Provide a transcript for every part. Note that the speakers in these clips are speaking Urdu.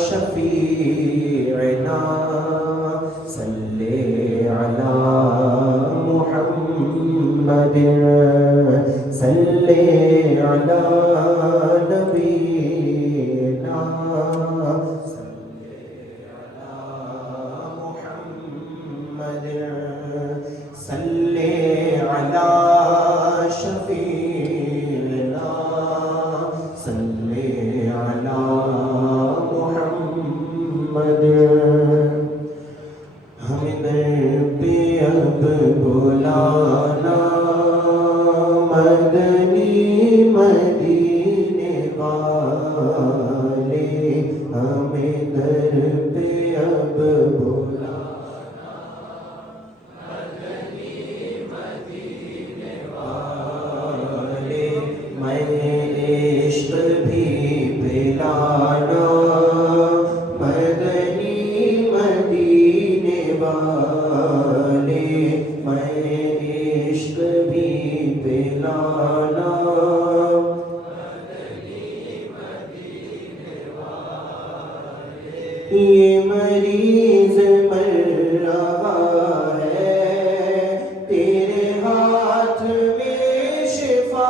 شفیعنا صلی علی محمد صلی علی نبینا صلی علی محمد صلی علی شفیعنا صلی علی ہمیں در پہ اب بلانا مدنی مدینے والے ہمیں در پہ اب بلانا مدنی مدینے والے میں عشق بھی پلانا والے میں عشق بھی پلانا یہ مریض مر رہا ہے تیرے ہاتھ میں شفا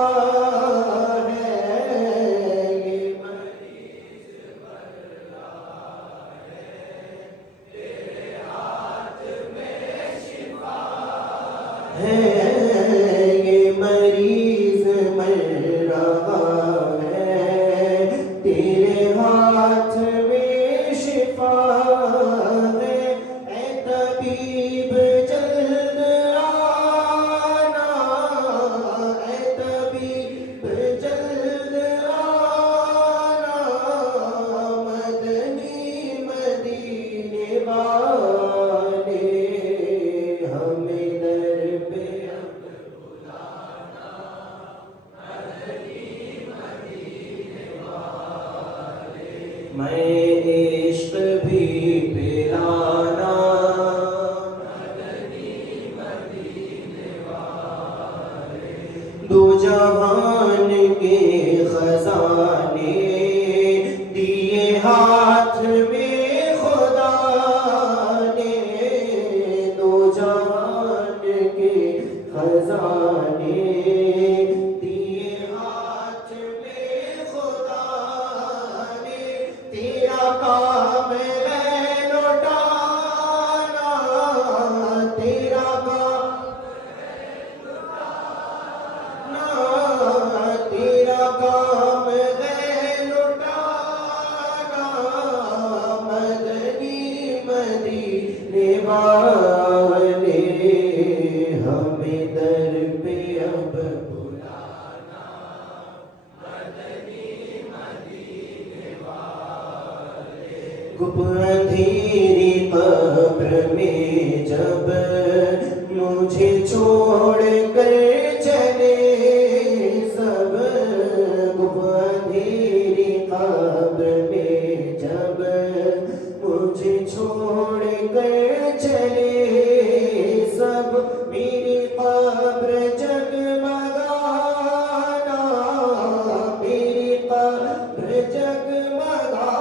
ہے یہ مریض مر رہا ہے تیرے ہاتھ ہے یہ مریض مر رہا ہے تیرے ہاتھ میں شفا ہے اے طبیب جلد آنا اے طبیب جلد آنا مدنی مدینے والے ہمیں میں عشق بھی پلانا مدنی مدینے والے دو جہان کے خزانے دیے ہاتھ میں خدا نے دو جہان کے خزانے کام ہے لوٹانا تیرا کام ہے لوٹانا تیرا کام ہے لوٹانا مدنی مدینے والے ہمیں در پہ اب بلانا مدنی مدینے گپ اندھیری قبر میں جب مجھے چھوڑ کر چلے سب گپ اندھیری قبر میں جب مجھے چھوڑ کر چلے سب میری قبر جگمگانا میری قبر جگمگانا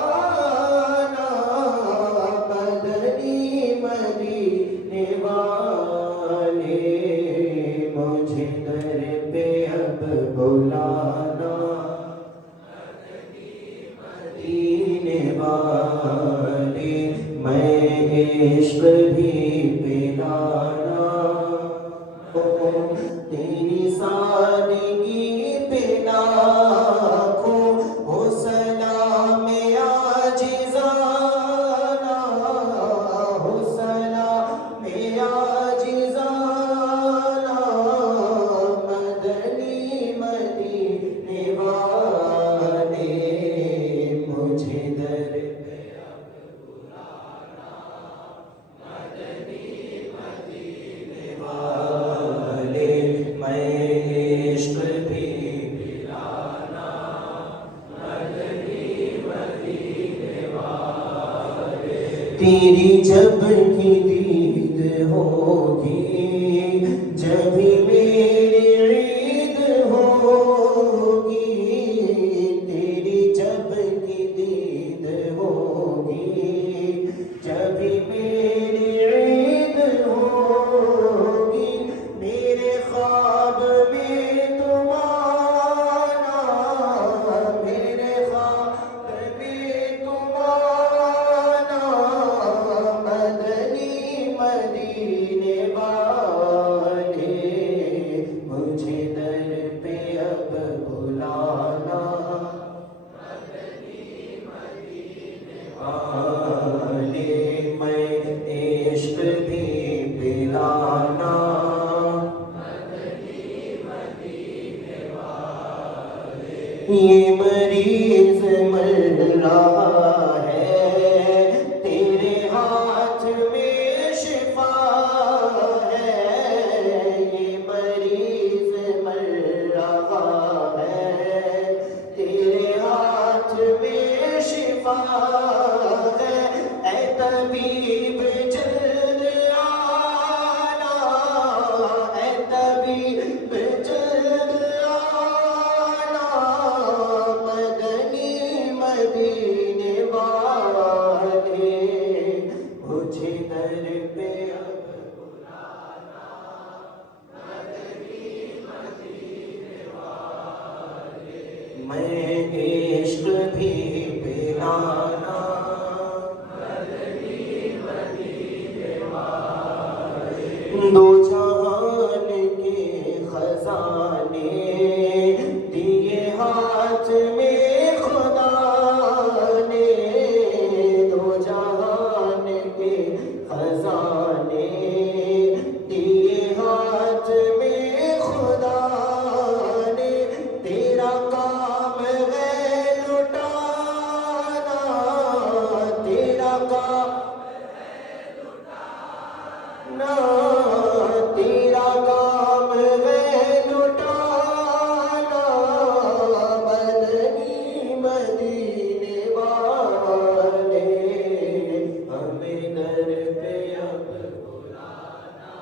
مدینے والے مجھے در پہ اب بلانا مدینے والے میں عشق بھی پلانا تیری سادگی پہ لاکھوں ہو سلام عاجزانہ ہو سلام عاجزانہ مدنی مدینے والے مجھے در پہ اب بلانا مدنی مدینے والے میں عشق بھی پلانا مدنی مدینے والے تیری جب کی دید ہوگی جب میری عید ہوگی تیری جب کی دید جب میری عید ہوگی میرے خواب میں تم آنا میرے خواب میں تم آنا مدنی مدینے والے مجھے در پہ اب بلانا میں عشق بھی پلانا یہ مریض مر رہا ہے تیرے ہاتھ میں شفا ہے یہ مریض مر رہا ہے تیرے ہاتھ میں شفا ہے اے طبیب جلد آنا اے طبیب جلد آنا مدنی مدینے والے مجھے در پہ اب بلانا مدنی مدینے والے میں عشق بھی پلانا دو جہان کے خزانے دیے ہاتھ میں خدا نے دو جہان کے خزانے دیے ہاتھ میں خدا نے تیرا کام ہے لٹانا تیرا کام تیرا کام ہے لٹانا مدنی مدینے والے ہمیں در پہ اب بلانا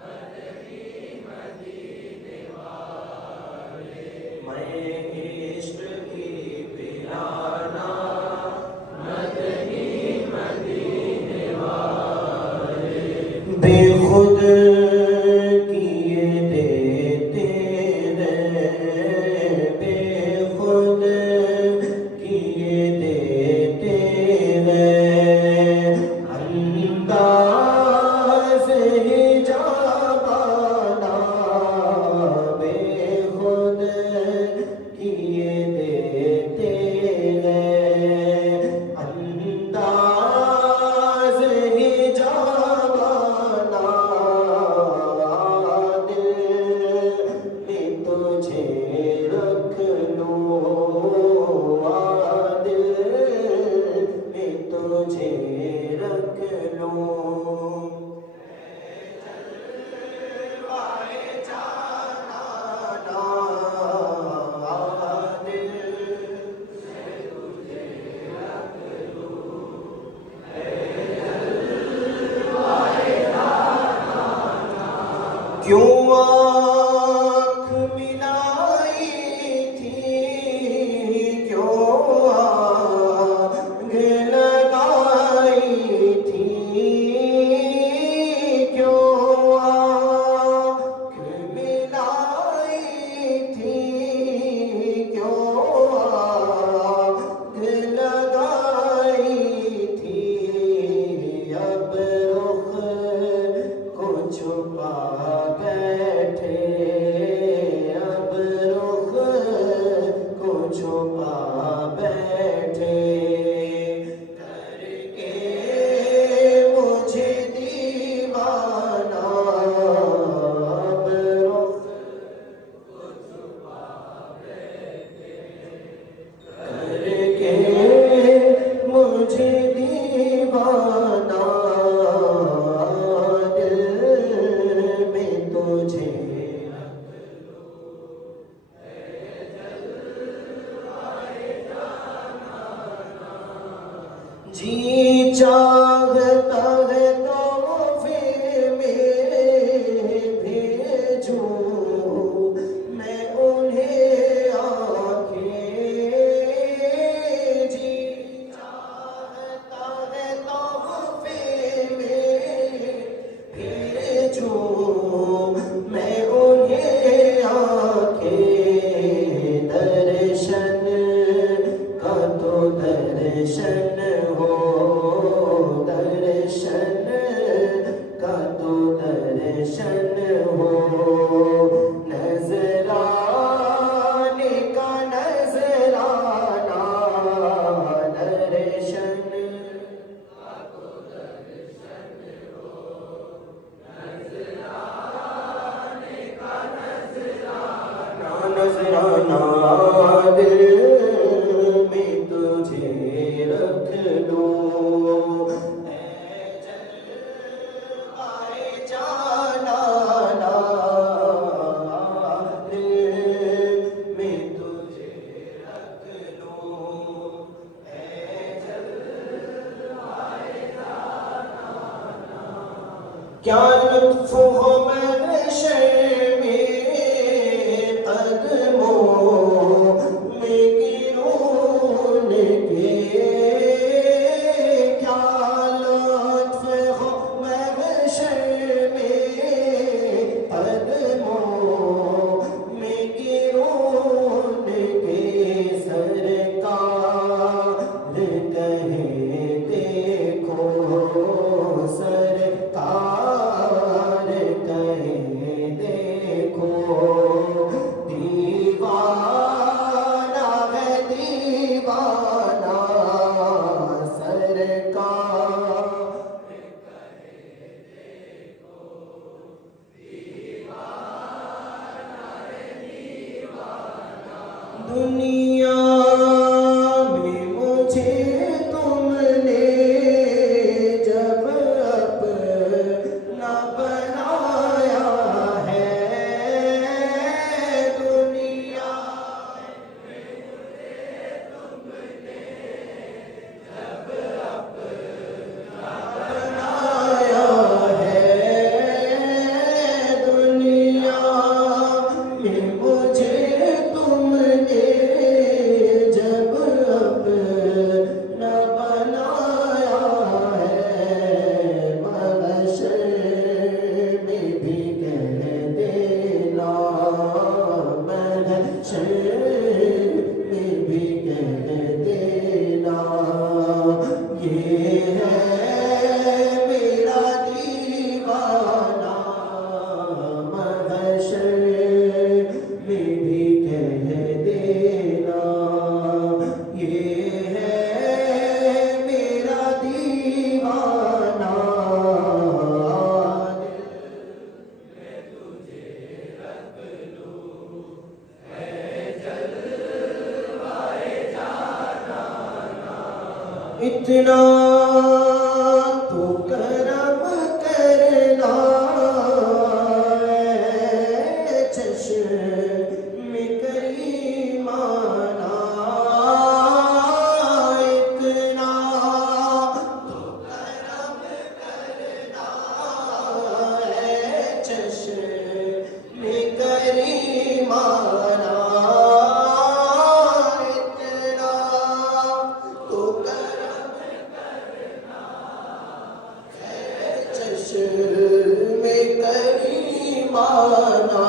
مدنی مدینے والے میں عشق کی پلانا مدنی مدینے والے بے خود کیے دیتے رہے بے خود کیے دیتے رہے انداز حجابانا بے خود کیے دیتے رہے انداز حجابانا تجھے رکھ لوں دل میں تجھے رکھ لوں جلوائے جانا دل میں تجھے رکھ لوں جلوائے جانا کیوں آنکھ ملائی تھی کیوں آنکھ لگائی تھی کیوں آنکھ ملائی تھی کیوں آنکھ لگائی تھی اب رخ کو چھپا بیٹھے اب رخ کو چھپا بیٹھے کر کے مجھے دیوانہ اب رخ کو چھپا بیٹھے کر کے مجھے دیوانہ دل میں تجھے جی چاہتا ہے تو پھر میرے بھیجوں میں انہیں آنکھیں جی چاہتا درشن ہو درشن کا تو درشن ہو نظرانے کا نظرانہ درشن نظرانہ دل میں تجھے رکھ لوں اے جلوۂ جانانا دل میں تجھے رکھ لوں اے جلوۂ جانانا کیا لطف ہو محشر میں قدموں میں گرون کے کیا لطف ہو محشر میں قدموں میں گرون کے سرکار کہیں دیکھو سرکار کہیں دیکھو دیوانہ ہے دیوانہ سرکار دنیا میں مجھے تم نے جب اپنا بنایا ہے دنیا بنایا ہے دنیا میں مجھے تم نے جب اپنا بنایا ہے محشر میں بھی کہہ دینا محشر میں بھی کہہ دینا یہ ہے میرا دیوانہ محشر میں بھی کہہ دینا یہ ہے میرا دیوانہ اتنا تو کرم کرنا اے چشم کریمانہ اتنا تو کرم کرنا اے چشم کریمانہ اتنا تو چشم کریمانہ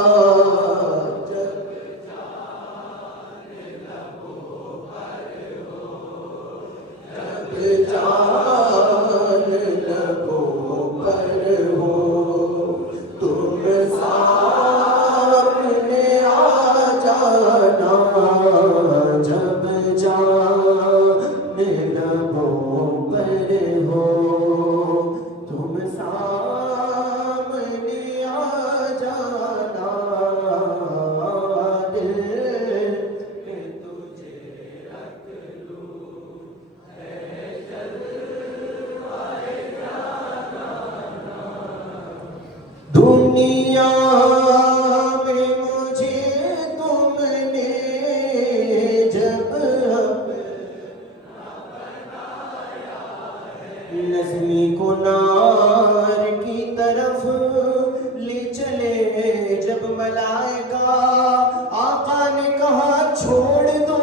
جب جان لبوں پر ہو تم سامنے آ جانا جب جان لبوں پر ہو تم سامنے آ جانا دل میں تجھے رکھ لوں اے جلوۂ جانانا دنیا میں مجھے تم نے جب نظمی کو نار کی طرف لے چلے جب ملائکہ آقا نے کہا چھوڑ دو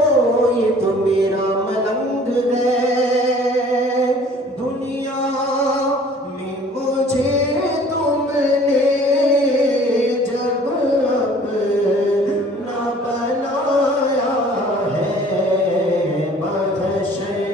یہ تو میرا ملنگ ہے دنیا میں مجھے تم نے جب اپنا بنایا ہے محشر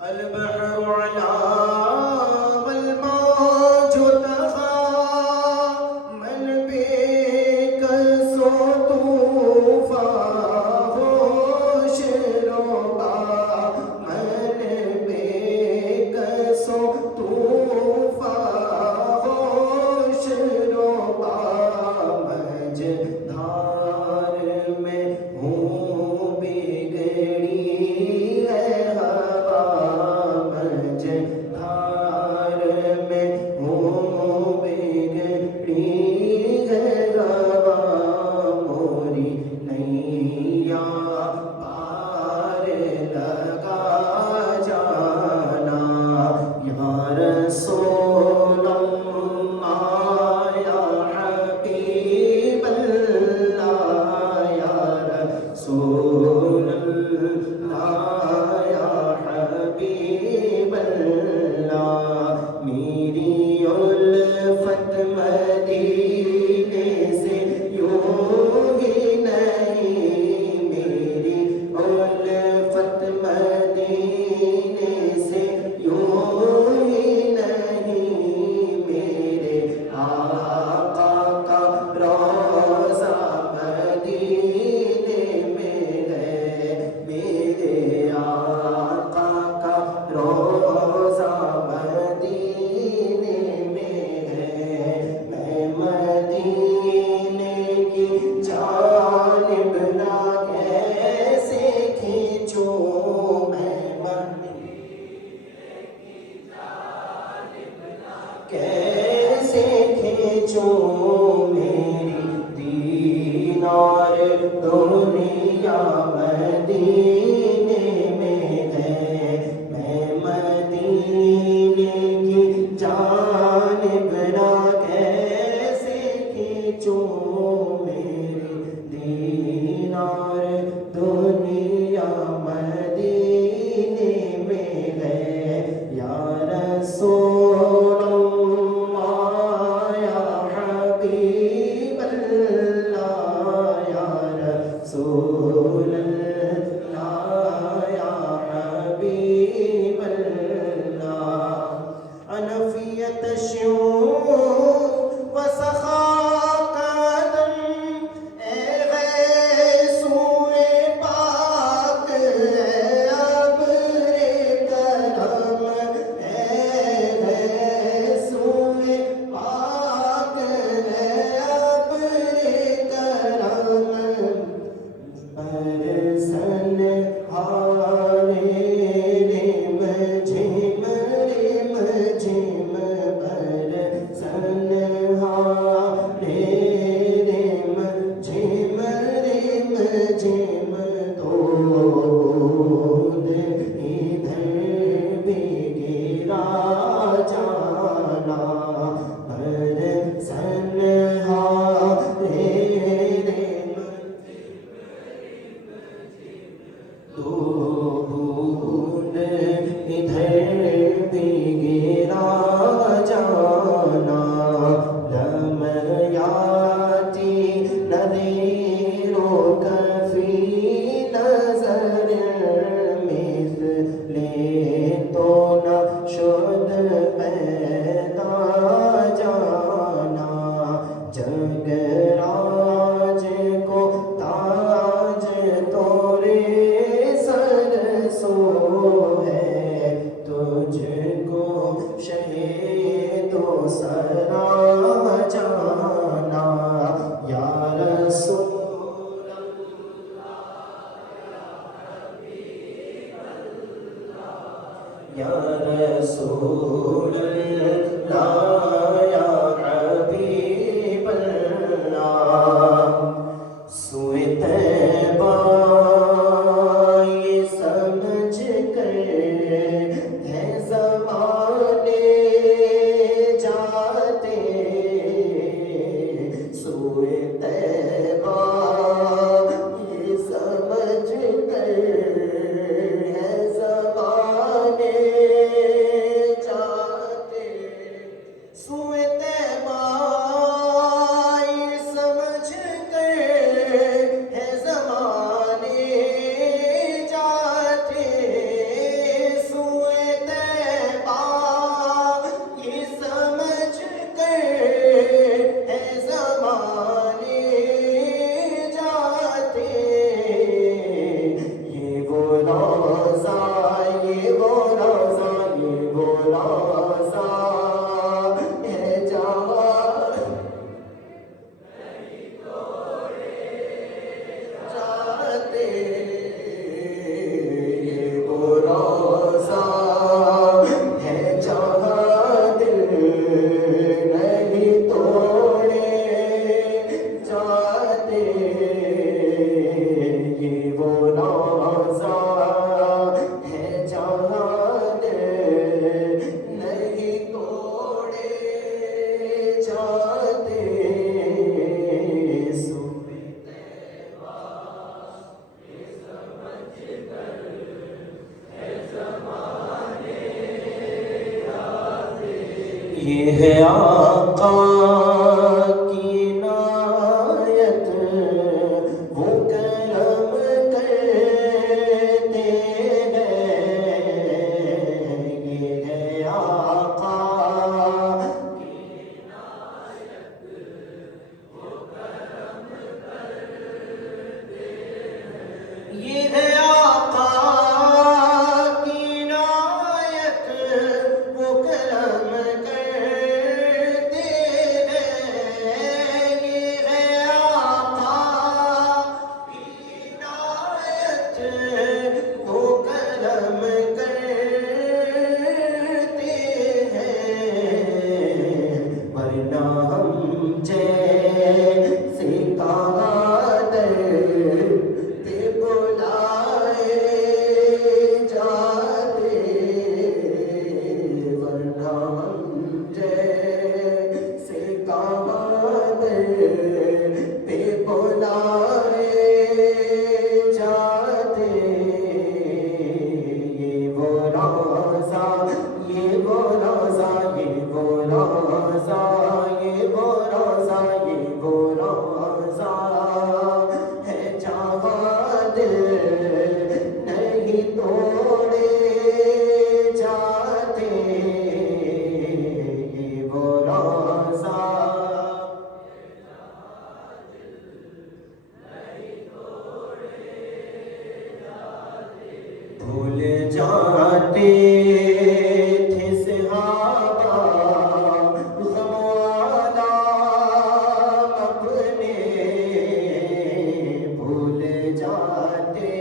البحر على والموج تخا من بك طوفا ہوش روبا من بك طوفا ہوش روبا مجدھار میں ہوں بگڑی ہے یہ ہے آقا کی عنایت، وہ کرم کرتے ہیں. یہ ہے آقا کی عنایت، وہ کرم کرتے ہیں. یہ ہے آقا کی عنایت، وہ کرم بھول جاتے تھے صحابہ غم آلام اپنے، بھول جاتے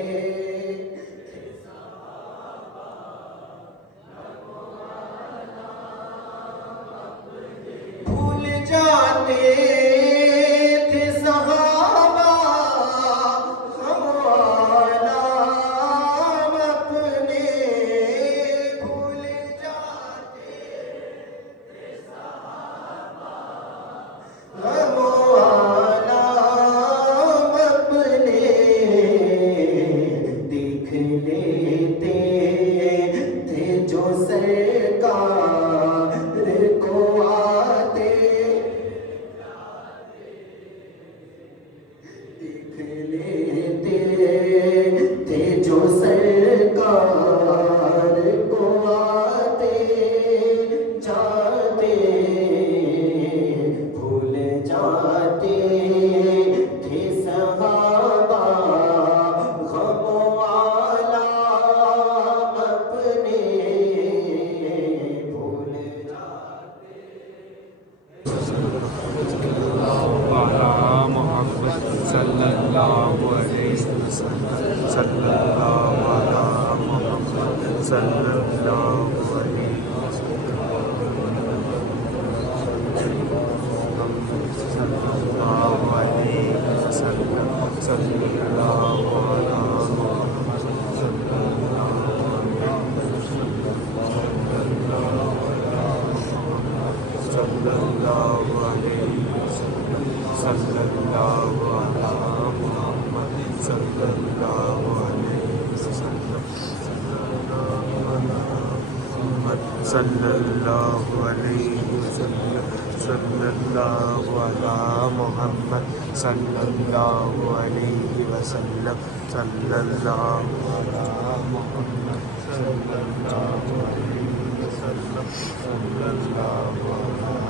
لیتے تھے جو سرکار کو آتے دیکھ لیتے تھے جو سرکار کو آتے جاتے بھول جاتے تھے صحابہ غم و آلام اپنے بھول جاتے محمد صلی اللہ علیہ وسلم صلی اللہ علی محمد صلی اللہ علیہ وسلم صلی اللہ علی محمد صلی اللہ علیہ وسلم صلی اللہ علی محمد صلی اللہ علیہ وسلم صلی اللہ علیہ وسلم صلی اللہ علی محمد صلی اللہ علیہ وسلم صلی اللہ علی محمد صلی اللہ علیہ وسلم صلی اللہ علی